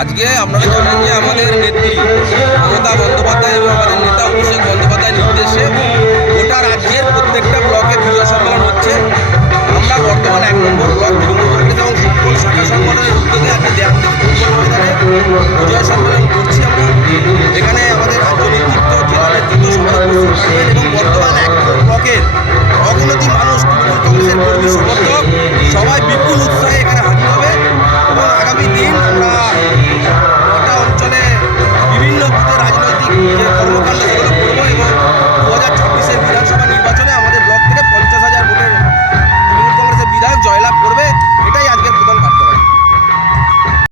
আজকে আপনারা জানেন যে আমাদের নেত্রী মমতা বন্দ্যোপাধ্যায় এবং আমাদের নেতা অভিষেক বন্দ্যোপাধ্যায়ের নির্দেশে গোটা রাজ্যের প্রত্যেকটা ব্লকে বিজয় সম্মেলন হচ্ছে। আমরা বর্তমান 1 নম্বর ব্লক তৃণমূল কংগ্রেস এবং ফুটবল শাখা সংগঠনের উদ্যোগে আজকে দেয়ালদিঘি ফুটবল ময়দানে বিজয়